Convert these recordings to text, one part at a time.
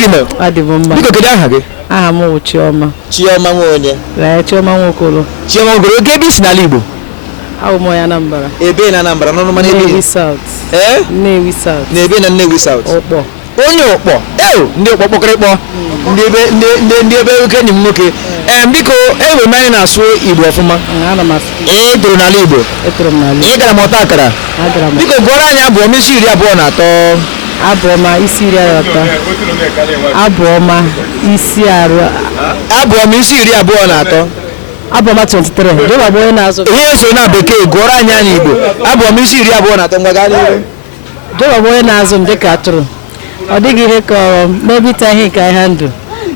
gị nọ? Adị m mma. Biko kedu aha gị? Aha m bụ Chioma. Chioma nwa onye? Chioma Nwokolo. Chioma Nwokolo, oge ebe isi n'ala Igbo? Awụ m onye Anambra. Ebe na Anambra n'ọnụ mana ebe? Nnewi South. Nnewi South. Na ebe na Nnewi South. Ụkpọ. Onye ụkpọ. Ndị ụkpọ kpọkịrịkpọ. Ndị ebe okenye m nwoke. Biko enwe m anyị na-asụ Igbo ọfụma. Ana m asụ. Toro n'ala Igbo. Etoro m n'ala Igbo. Ị gara m ọta akara? Agara m. Biko gụọrọ anyị abụọ m isi 23. Abụọma isi 23. Abụọma isi arụ. Abụọma isi 23. Abụọma 23. Dịwa bụ onye na-azụ. Ihe so na bekee gụọrọ anyị Igbo. Abụọma isi 23 ngwa gaa n'ihu. Dịwa bụ onye na-azụ m dịka atụrụ. Ọ dịghị ihe ka n'ebita ihe nke ahịa ndụ.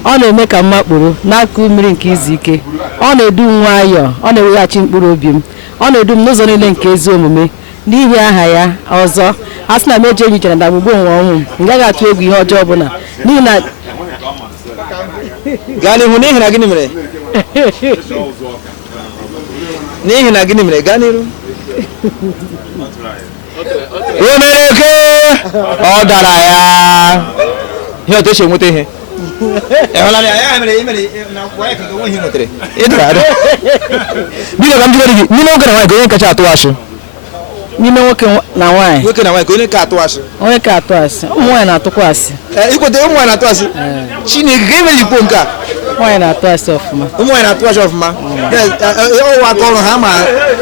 Ọ na-eme ka mmakpụrụ na-akụ mmiri nke izu ike. Ọ na-edu nwayọọ, ọ na-eweghachi mkpụrụ obi m. Ọ na-edu m n'ụzọ niile nke ezi omume. N'ihi aha ya ọzọ, a sị na m eji enyi chere na gbugbo nwe ọnwụ m gaghị atụ egwu ihe ọjọọ ọbụla n'ihi na gaa n'ihu n'ihi na gịnị mere? N'ihi na gịnị mere? Gaa n'ihu. O mere oke ọ dara ya ihe otu esi enweta ihe biko ka m jụgara gị n'ime nwoke na nwaanyị ka onye kacha atụ asị? n'ime nwoke na nwaanyị ka onye ka atụ asị? onye ka atụ asị ụmụ nwaanyị na-atụkwa asị. Ikwete ụmụ nwaanyị na-atụ asị? Chineke ka emere ikpo nke a? Nwaanyị na-atụ asị ọfụma. Ụmụ nwaanyị na-atụ asị ọfụma? Ọwa aka ọrụ ha ma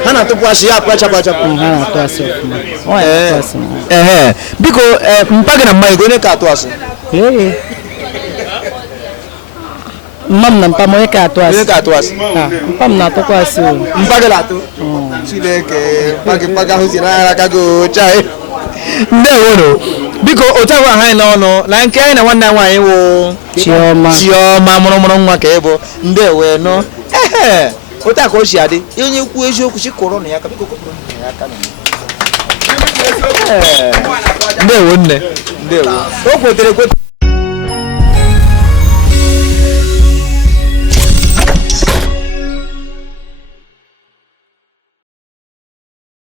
ha na-atụpụ asị ya apachapụ achapụ. Ha na-atụ asị ọfụma. Nwaanyị na-atụ asị. Biko mpa gị na mmanya ka onye ka atụ asị? Mma m na mpa m onye ka atụ asị? Onye ka atụ asị? Mpa m na-atụkwa asị. Mpa gị na-atụ? Chineke mpa ahụ si n'ahịa aka gị ochie. Ndewo. Biko otu ahụ anyị n'ọnụ na nke anyị na nwanne anyị nwaanyị wụ Chioma mụrụ nwa ka ịbụ. Ndewo nọ. Otu a ka o si adị onye kwuo eziokwu chi kụrụ na ya aka biko kụrụ na ya aka. Ndewo nne. Ndewo. O kwetere